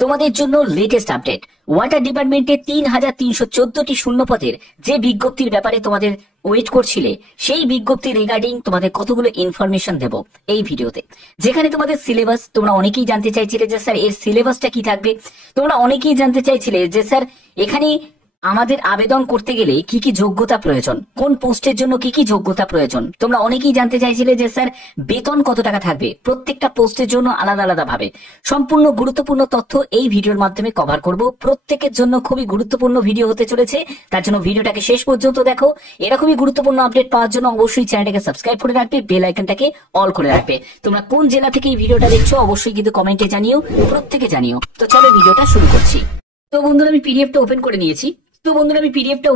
তোমাদের জন্য latest update. Water ডিপার্টমেন্টে ৩,৩১৪টি শূন্যপদের যে বিজ্ঞপ্তির ব্যাপারে তোমাদের ওয়েট করছিলে, সেই বিজ্ঞপ্তি রিগার্ডিং তোমাদের কতগুলো ইনফরমেশন দেব এই ভিডিওতে। যেখানে তোমাদের সিলেবাস, তোমরা অনেকেই জানতে চাইছিলে যে স্যার এর সিলেবাসটা কি থাকবে। তোমরা অনেকেই জানতে চাইছিলে যে স্যার এখানে আমাদের আবেদন করতে গেলে কি কি যোগ্যতা প্রয়োজন, কোন পোস্টের জন্য কি কি যোগ্যতা প্রয়োজন। তোমরা অনেকেই জানতে চাইছিলে যে স্যার বেতন কত টাকা থাকবে, প্রত্যেকটা পোস্টের জন্য আলাদা আলাদা ভাবে। সম্পূর্ণ গুরুত্বপূর্ণ তথ্য এই ভিডিওর মাধ্যমে কভার করব। প্রত্যেকের জন্য খুবই গুরুত্বপূর্ণ ভিডিও হতে চলেছে, তার জন্য ভিডিওটাকে শেষ পর্যন্ত দেখো। এরকমই গুরুত্বপূর্ণ আপডেট পাওয়ার জন্য অবশ্যই চ্যানেলটাকে সাবস্ক্রাইব করে রাখবে, বেল আইকনটাকে অল করে রাখবে। তোমরা কোন জেলা থেকে এই ভিডিওটা দেখছো অবশ্যই কিন্তু কমেন্টে জানিও, প্রত্যেকে জানিও। তো চলো ভিডিওটা শুরু করছি। তো বন্ধুরা আমি পিডিএফটা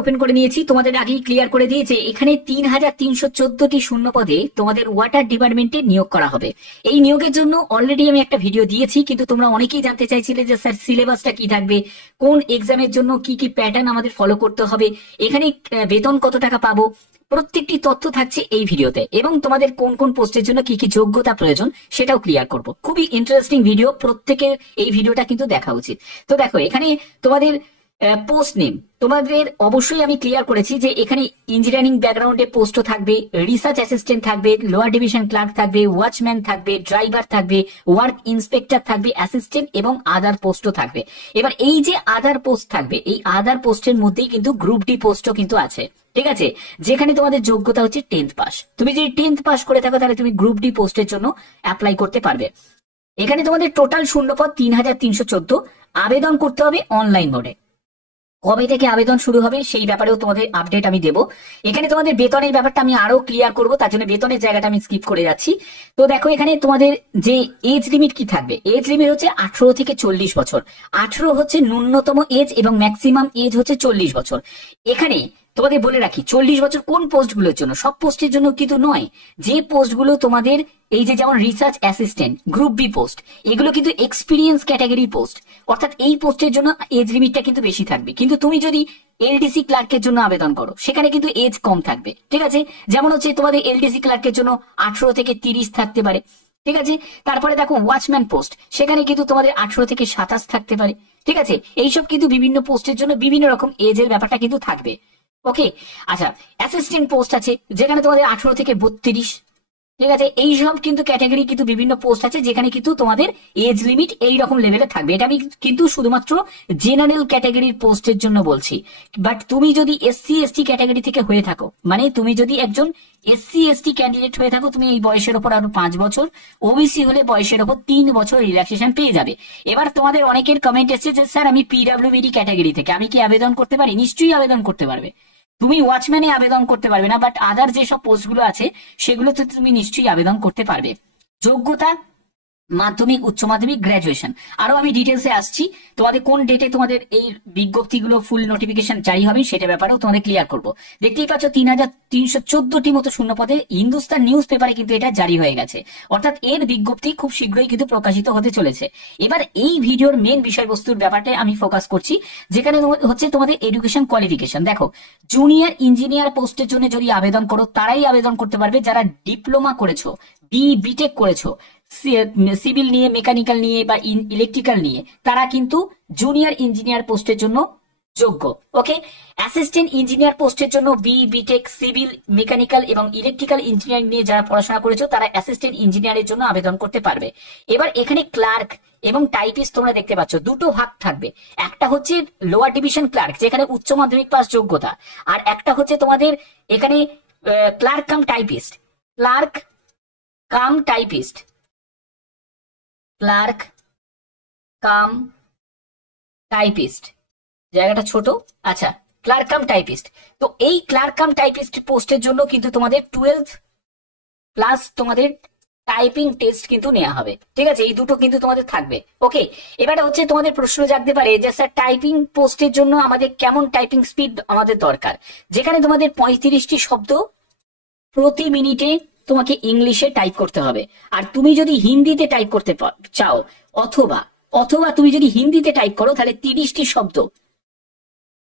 ওপেন করে নিয়েছি। তোমাদের আগেই ক্লিয়ার করে দিয়েছে এখানে ৩,৩১৪টি শূন্য পদে তোমাদের ওয়াটার ডিপার্টমেন্টে নিয়োগ করা হবে। এই নিয়োগের জন্য অলরেডি আমি একটা ভিডিও দিয়েছি, কিন্তু তোমরা অনেকেই জানতে চাইছিলে যে স্যার সিলেবাসটা কি থাকবে, কোন এক্সামের জন্য কি কি প্যাটার্ন আমাদের ফলো করতে হবে, এখানে বেতন কত টাকা পাবো, প্রত্যেকটি তথ্য থাকছে এই ভিডিওতে। এবং তোমাদের কোন কোন পোস্টের জন্য কি কি যোগ্যতা প্রয়োজন সেটাও ক্লিয়ার করব। খুবই ইন্টারেস্টিং ভিডিও, প্রত্যেকের এই ভিডিওটা কিন্তু দেখা উচিত। তো দেখো এখানে তোমাদের পোস্ট নেম তোমাদের অবশ্যই আমি ক্লিয়ার করেছি যে এখানে ইঞ্জিনিয়ারিং ব্যাকগ্রাউন্ডে পোস্টও থাকবে, রিসার্চ অ্যাসিস্ট্যান্ট থাকবে, লোয়ার ডিভিশন ক্লার্ক থাকবে, ওয়াচম্যান থাকবে, ড্রাইভার থাকবে, ওয়ার্ক ইন্সপেক্টর থাকবে, অ্যাসিস্ট্যান্ট এবং আদার পোস্টও থাকবে। এবার এই যে আদার পোস্ট থাকবে, এই আদার পোস্টের মধ্যেই কিন্তু গ্রুপ ডি পোস্টও কিন্তু আছে, ঠিক আছে, যেখানে তোমাদের যোগ্যতা হচ্ছে 10th পাস। তুমি যদি 10th পাস করে থাকো তাহলে তুমি গ্রুপ ডি পোস্টের জন্য অ্যাপ্লাই করতে পারবে। এখানে তোমাদের টোটাল শূন্যপদ ৩,৩১৪। আবেদন করতে হবে অনলাইন মোডে। কবে থেকে আবেদন শুরু হবে সেই ব্যাপারেও তোমাদের আপডেট আমি দেবো। এখানে তোমাদের বেতনের ব্যাপারটা আমি আরো ক্লিয়ার করবো, তার জন্য বেতনের জায়গাটা আমি স্কিপ করে যাচ্ছি। তো দেখো এখানে তোমাদের যে এজ লিমিট কি থাকবে, এজ লিমিট হচ্ছে 18 থেকে 40 বছর। 18 হচ্ছে ন্যূনতম এজ এবং ম্যাক্সিমাম এজ হচ্ছে 40 বছর। এখানে তোমাদের বলে রাখি 40 বছর কোন পোস্টগুলোর জন্য, সব পোস্টের জন্য কিন্তু নয়। যে পোস্টগুলো তোমাদের এই যে যেমন research assistant, group B post, এগুলো কিন্তু এক্সপিরিয়েন্স ক্যাটাগরি পোস্ট, অর্থাৎ এই পোস্টের জন্য এজ লিমিটটা কিন্তু বেশি থাকবে। কিন্তু তুমি যদি এলডিসি ক্লার্কের জন্য আবেদন করো সেখানে কিন্তু এজ কম থাকবে, ঠিক আছে। যেমন হচ্ছে তোমাদের এলডিসি ক্লার্কের জন্য 18 থেকে 30 থাকতে পারে, ঠিক আছে। তারপরে দেখো ওয়াচম্যান পোস্ট, সেখানে কিন্তু তোমাদের 18 থেকে 27 থাকতে পারে, ঠিক আছে। এইসব কিন্তু বিভিন্ন পোস্টের জন্য বিভিন্ন রকম এজের ব্যাপারটা কিন্তু থাকবে, ওকে। আচ্ছা, অ্যাসিস্ট্যান্ট পোস্ট আছে যেখানে তোমাদের 18 থেকে 32, ঠিক আছে। এইসব কিন্তু ক্যাটাগরি কিন্তু বিভিন্ন পোস্ট আছে যেখানে কিন্তু তোমাদের এজ লিমিট এই রকম লেভেলে থাকবে। এটা আমি কিন্তু শুধুমাত্র জেনারেল ক্যাটাগরির পোস্টের জন্য বলছি। বাট তুমি যদি এসসি এসটি ক্যাটাগরি থেকে হয়ে থাকো, মানে তুমি যদি একজন এসসি এসটি ক্যান্ডিডেট হয়ে থাকো, তুমি এই বয়সের ওপর আরো 5 বছর, ওবিসি হলে বয়সের ওপর 3 বছর রিল্যাক্সেশন পেয়ে যাবে। এবার তোমাদের অনেকের কমেন্ট এসেছে যে স্যার আমি পিডব্লিউবিডি ক্যাটাগরি থেকে, আমি কি আবেদন করতে পারি? নিশ্চয়ই আবেদন করতে পারবে। তুমি ওয়াচম্যানে আবেদন করতে পারবে না, বাট আদার যেসব পোস্টগুলো আছে সেগুলোতে তুমি নিশ্চয়ই আবেদন করতে পারবে। যোগ্যতা মাধ্যমিক, উচ্চ মাধ্যমিক, গ্রাজুয়েশন। আরো আমি ডিটেলসে আসছি। তোমাদের কোন ডেটে তোমাদের এই বিজ্ঞপ্তিগুলো ফুল নোটিফিকেশন জারি হবে সেটা ব্যাপারেও তোমাদের ক্লিয়ার করবো। দেখতেই পাচ্ছ ৩,৩১৪টি মতো শূন্য পদে হিন্দুস্তান নিউজ পেপারে কিন্তু এটা জারি হয়ে গেছে, অর্থাৎ এর বিজ্ঞপ্তি খুব শীঘ্রই কিন্তু প্রকাশিত হতে চলেছে। এবার এই ভিডিওর মেন বিষয়বস্তুর ব্যাপারটা আমি ফোকাস করছি, যেখানে হচ্ছে তোমাদের এডুকেশন কোয়ালিফিকেশন। দেখো জুনিয়র ইঞ্জিনিয়ার পোস্টের জন্য যদি আবেদন করো তারাই আবেদন করতে পারবে যারা ডিপ্লোমা করেছো, বিটেক করেছো, সিভিল নিয়ে, মেকানিক্যাল নিয়ে বা ইলেকট্রিক্যাল নিয়ে, তারা কিন্তু জুনিয়র ইঞ্জিনিয়ার পোস্টের জন্য যোগ্য, ওকে। অ্যাসিস্ট্যান্ট ইঞ্জিনিয়ার পোস্টের জন্য বিটেক, সিভিল, মেকানিক্যাল এবং ইলেকট্রিক্যাল ইঞ্জিনিয়ারিং নিয়ে যারা পড়াশোনা করেছো তারা অ্যাসিস্ট্যান্ট ইঞ্জিনিয়ারের জন্য আবেদন করতে পারবে। এবার এখানে ক্লার্ক এবং টাইপিস্ট তোমরা দেখতে পাচ্ছ দুটো ভাগ থাকবে। একটা হচ্ছে লোয়ার ডিভিশন ক্লার্ক যেখানে উচ্চ মাধ্যমিক পাস যোগ্যতা, আর একটা হচ্ছে তোমাদের এখানে clerk cum typist, clerk cum typist, clerk cum typist, জায়গাটা ছোট। আচ্ছা, ক্লার্ক কাম টাইপিস্ট। তো এই ক্লার্ক কাম টাইপিস্ট পোস্টের জন্য কিন্তু তোমাদের 12 প্লাস তোমাদের টাইপিং টেস্ট কিন্তু নেওয়া হবে, ঠিক আছে। এই দুটো কিন্তু তোমাদের থাকবে, ওকে। এবারে হচ্ছে তোমাদের প্রশ্ন জাগতে পারে যে স্যার টাইপিং পোস্টের জন্য আমাদের কেমন টাইপিং স্পিড আমাদের দরকার, যেখানে তোমাদের 35টি শব্দ প্রতি মিনিটে তোমাকে ইংলিশে টাইপ করতে হবে। আর তুমি যদি হিন্দিতে টাইপ করতে চাও, অথবা তুমি যদি হিন্দিতে টাইপ করো তাহলে 30টি শব্দ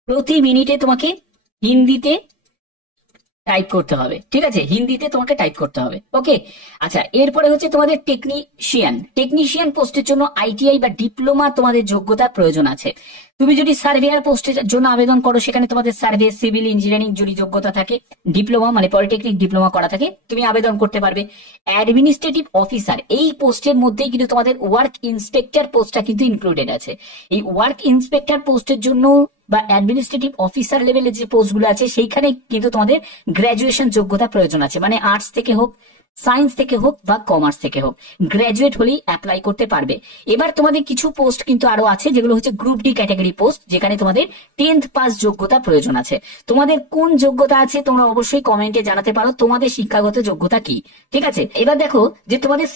প্রতি মিনিটে তোমাকে হিন্দিতে টাইপ করতে হবে, ঠিক আছে, হিন্দিতে তোমাকে টাইপ করতে হবে। ওকে, আচ্ছা, এরপরে হচ্ছে তোমাদের টেকনিশিয়ান পোস্টের জন্য আইটিআই বা ডিপ্লোমা তোমাদের যোগ্যতার প্রয়োজন আছে। তুমি যদি সার্ভেয়ার পোস্টের জন্য আবেদন করো, সেখানে তোমাদের সার্ভে, সিভিল ইঞ্জিনিয়ারিং যদি যোগ্যতা থাকে, ডিপ্লোমা মানে পলিটেকনিক ডিপ্লোমা করা থাকে, তুমি আবেদন করতে পারবে। অ্যাডমিনিস্ট্রেটিভ অফিসার এই পোস্টের মধ্যেই কিন্তু তোমাদের ওয়ার্ক ইন্সপেক্টর পোস্টটা কিন্তু ইনক্লুডেড আছে। এই ওয়ার্ক ইন্সপেক্টর পোস্টের জন্য বা অ্যাডমিনিস্ট্রেটিভ অফিসার লেভেলের যে পোস্টগুলো আছে সেইখানে কিন্তু তোমাদের গ্র্যাজুয়েশন যোগ্যতা প্রয়োজন আছে, মানে আর্টস থেকে হোক, সায়েন্স থেকে হোক বা কমার্স থেকে হোক, গ্র্যাজুয়েট হলেই অ্যাপ্লাই করতে পারবে। এবার তোমাদের কিছু পোস্ট কিন্তু আরো আছে যেগুলো হচ্ছে গ্রুপ ডি ক্যাটাগরি পোস্ট, যেখানে তোমাদের 10th পাস যোগ্যতা প্রয়োজন আছে। তোমাদের কোন যোগ্যতা আছে তোমরা অবশ্যই কমেন্টে জানাতে পারো, তোমাদের শিক্ষাগত যোগ্যতা কি, ঠিক আছে। এবার দেখো যে তোমাদের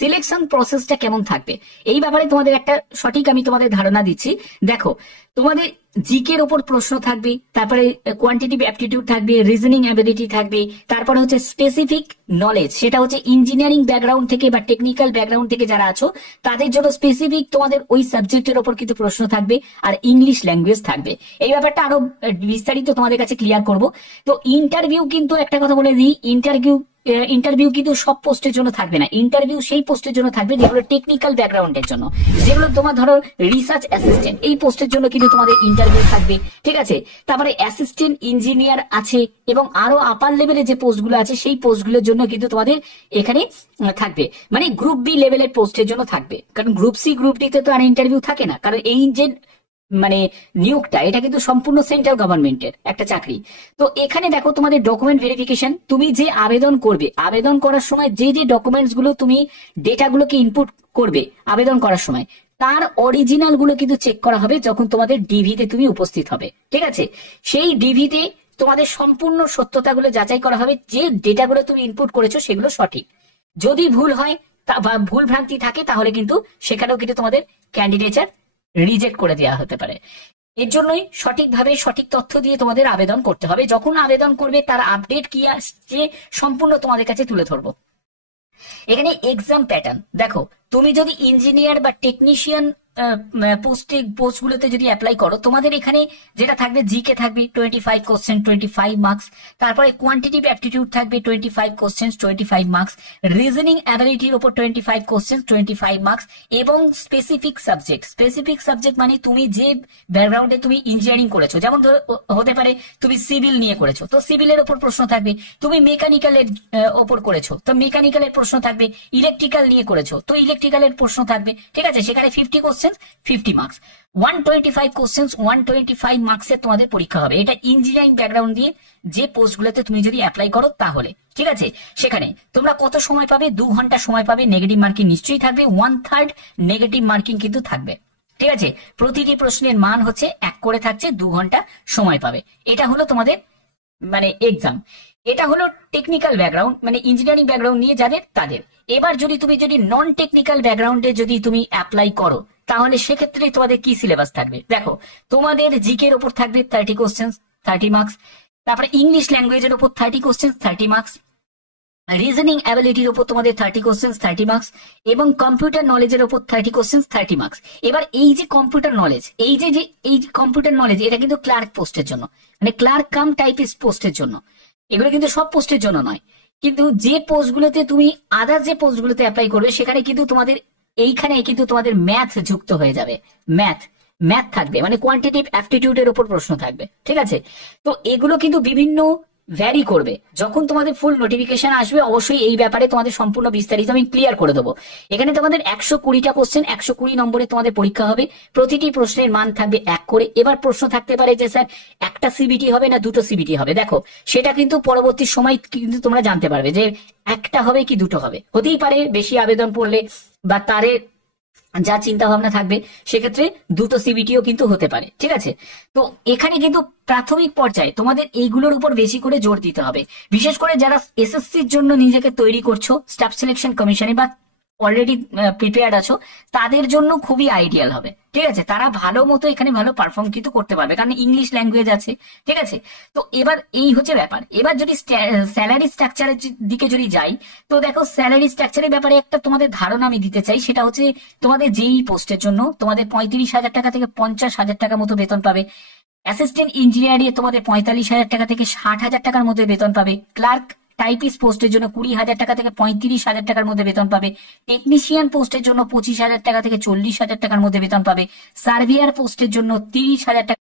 সিলেকশন প্রসেসটা কেমন থাকবে, এই ব্যাপারে তোমাদের একটা সঠিক আমি তোমাদের ধারণা দিচ্ছি। দেখো, তোমাদের জিকের ওপর প্রশ্ন থাকবে, তারপরে কোয়ান্টিটিভ অ্যাপটিটিউড থাকবে, রিজনিং অ্যাবিলিটি থাকবে, তারপরে হচ্ছে স্পেসিফিক নলেজ, সেটা হচ্ছে ইঞ্জিনিয়ারিং ব্যাকগ্রাউন্ড থেকে বা টেকনিক্যাল ব্যাকগ্রাউন্ড থেকে যারা আছো তাদের জন্য স্পেসিফিক তোমাদের ওই সাবজেক্টের ওপর কিন্তু প্রশ্ন থাকবে, আর ইংলিশ ল্যাঙ্গুয়েজ থাকবে। এই ব্যাপারটা আরো বিস্তারিত তোমাদের কাছে ক্লিয়ার করব। তো ইন্টারভিউ কিন্তু একটা কথা বলে দিই, ইন্টারভিউ কিন্তু সব পোস্টের জন্য থাকবে না। ইন্টারভিউ সেই পোস্টের জন্য থাকবে যেগুলো টেকনিক্যাল ব্যাকগ্রাউন্ডের জন্য, যেগুলো তোমার ধরো রিসার্চ অ্যাসিস্ট্যান্ট, এই পোস্টের জন্য কিন্তু তোমাদের ইন্টারভিউ থাকবে, ঠিক আছে। তারপরে অ্যাসিস্ট্যান্ট ইঞ্জিনিয়ার আছে, এবং আরো আপার লেভেলে যে পোস্টগুলো আছে সেই পোস্টগুলোর জন্য কিন্তু তোমাদের এখানে থাকবে, মানে গ্রুপ বি লেভেলের পোস্টের জন্য থাকবে। কারণ গ্রুপ সি গ্রুপ ডি তে তো আর ইন্টারভিউ থাকে না, কারণ এই যে মানে নিয়োগটা, এটা কিন্তু সম্পূর্ণ সেন্ট্রাল গভর্নমেন্টের একটা চাকরি। তো এখানে দেখো তোমাদের ডকুমেন্ট ভেরিফিকেশন, তুমি যে আবেদন করবে, আবেদন করার সময় যে যে ডকুমেন্টস গুলো তুমি ডেটাগুলোকে ইনপুট করবে আবেদন করার সময়, তার অরিজিনাল গুলো কিন্তু চেক করা হবে যখন তোমাদের ডিভিতে তুমি উপস্থিত হবে, ঠিক আছে। সেই ডিভিতে তোমাদের সম্পূর্ণ সত্যতাগুলো যাচাই করা হবে, যে ডেটাগুলো তুমি ইনপুট করেছো সেগুলো সঠিক। যদি ভুল হয় বা ভুল ভ্রান্তি থাকে, তাহলে কিন্তু সেখানেও কিন্তু তোমাদের ক্যান্ডিডেচার রিজেক্ট করে দেওয়া হতে পারে। এর জন্যই সঠিকভাবে সঠিক তথ্য দিয়ে তোমাদের আবেদন করতে হবে। যখন আবেদন করবে তার আপডেট কি আসছে সম্পূর্ণ তোমাদের কাছে তুলে ধরবো। এখানে এক্সাম প্যাটার্ন দেখো, তুমি যদি ইঞ্জিনিয়ার বা টেকনিশিয়ান পোস্টগুলোতে যদি অ্যাপ্লাই করো, তোমাদের এখানে যেটা থাকবে, জিকে থাকবে 25 কোশ্চেন 25 মার্কস, তারপরে কোয়ান্টিটিভ অ্যাপটিটিউড থাকবে 25 কোশ্চেন 25 মার্কস, রিজনিং অ্যাবিলিটির উপর 25 কোশ্চেন 25 মার্কস, এবং স্পেসিফিক সাবজেক্ট মানে তুমি যে ব্যাকগ্রাউন্ডে তুমি ইঞ্জিনিয়ারিং করেছো, যেমন হতে পারে তুমি সিভিল নিয়ে করেছো, তো সিভিলের উপর প্রশ্ন থাকবে, তুমি মেকানিক্যালের ওপর করেছো তো মেকানিক্যালের প্রশ্ন থাকবে, ইলেকট্রিক্যাল নিয়ে করেছো তো ইলেকট্রিক্যালের প্রশ্ন থাকবে, ঠিক আছে। সেখানে 50 কোশ্চেন 50 মার্কস, 125 কোশ্চেন 125 মার্কসের তোমাদের পরীক্ষা হবে। এটা ইঞ্জিনিয়ারিং ব্যাকগ্রাউন্ড দিয়ে যে পোস্টগুলোতে তুমি যদি অ্যাপ্লাই করো তাহলে, ঠিক আছে। সেখানে তোমরা কত সময় পাবে? 2 ঘন্টা সময় পাবে। নেগেটিভ মার্কিং নিশ্চয়ই থাকবে, 1/3 নেগেটিভ মার্কিং কিন্তু থাকবে, ঠিক আছে। প্রতিটি প্রশ্নের মান হচ্ছে 1 করে থাকছে, 2 ঘন্টা সময় পাবে। এটা হলো তোমাদের মানে এক্সাম। এটা হলো টেকনিক্যাল ব্যাকগ্রাউন্ড, মানে ইঞ্জিনিয়ারিং ব্যাকগ্রাউন্ড নিয়ে যাদের তাদের। এবার তুমি যদি নন টেকনিক্যাল ব্যাকগ্রাউন্ডে যদি তুমি অ্যাপ্লাই করো, তাহলে সেক্ষেত্রে তোমাদের কি সিলেবাস থাকবে? দেখো, তোমাদের জিকে এর উপর থাকবে 30 কোশ্চেন 30 মার্কস, তারপরে ইংলিশ ল্যাঙ্গুয়েজের উপর 30 কোশ্চেন 30 মার্কস, রিজনিং অ্যাবিলিটির উপর তোমাদের 30 কোশ্চেন 30 মার্কস, এবং কম্পিউটার নলেজের উপর 30 কোশ্চেন 30 মার্কস। এবার এই যে কম্পিউটার নলেজ, এই যে কম্পিউটার নলেজ, এটা কিন্তু ক্লার্ক পোস্টের জন্য, মানে ক্লার্ক কাম টাইপিস্ট পোস্টের জন্য। এগুলো কিন্তু সব পোস্টের জন্য নয়, কিন্তু যে পোস্টগুলোতে তুমি আদার্স যে পোস্টগুলোতে অ্যাপ্লাই করবে, সেখানে কিন্তু তোমাদের এইখানে কিন্তু তোমাদের ম্যাথ যুক্ত হয়ে যাবে। ম্যাথ থাকবে, মানে কোয়ান্টিটিভ অ্যাপটিটিউডের উপর প্রশ্ন থাকবে, ঠিক আছে। তো এগুলো কিন্তু বিভিন্ন ভ্যারি করবে। যখন তোমাদের ফুল নোটিফিকেশন আসবে, অবশ্যই এই ব্যাপারে তোমাদের সম্পূর্ণ বিস্তারিত আমি ক্লিয়ার করে দেবো। এখানে তোমাদের 120টা কোশ্চেন, 120 নম্বরে তোমাদের পরীক্ষা হবে। প্রতিটি প্রশ্নের মান থাকবে 1 করে। এবার প্রশ্ন থাকতে পারে যে স্যার একটা সিবিটি হবে না 2টো সিবিটি হবে। দেখো, সেটা কিন্তু পরবর্তী সময় কিন্তু তোমরা জানতে পারবে যে একটা হবে কি 2টো হবে। হতেই পারে বেশি আবেদন পড়লে বা তারে যা চিন্তা ভাবনা থাকবে, সেক্ষেত্রে 2টো সিবিটিও কিন্তু হতে পারে, ঠিক আছে। তো এখানে কিন্তু প্রাথমিক পর্যায়ে তোমাদের এইগুলোর উপর বেশি করে জোর দিতে হবে। বিশেষ করে যারা এসএসসির জন্য নিজেকে তৈরি করছো, স্টাফ সিলেকশন কমিশনে বা অলরেডি প্রিপেয়ার্ড আছো, তাদের জন্য খুবই আইডিয়াল হবে, ঠিক আছে। তারা ভালো মতো এখানে ভালো পারফর্ম কিন্তু করতে পারবে, কারণ ইংলিশ ল্যাঙ্গুয়েজ আছে, ঠিক আছে। তো এবার এই হচ্ছে ব্যাপার। এবার যদি স্যালারি স্ট্রাকচারের দিকে যদি যাই, তো দেখো, স্যালারি স্ট্রাকচারের ব্যাপারে একটা তোমাদের ধারণা আমি দিতে চাই। সেটা হচ্ছে তোমাদের যেই পোস্টের জন্য তোমাদের 35,000 টাকা থেকে 50,000 টাকা মতো বেতন পাবে। অ্যাসিস্ট্যান্ট ইঞ্জিনিয়ার এ তোমাদের 45,000 টাকা থেকে 60,000 টাকার মধ্যে বেতন পাবে। ক্লার্ক টাইপিস্ট পোস্টের জন্য 20,000 টাকা থেকে 35,000 টাকার মধ্যে বেতন পাবে। টেকনিশিয়ান পোস্টের জন্য 25,000 টাকা থেকে 40,000 টাকার মধ্যে বেতন পাবে। সার্ভিয়ার পোস্টের জন্য 30,000 টাকা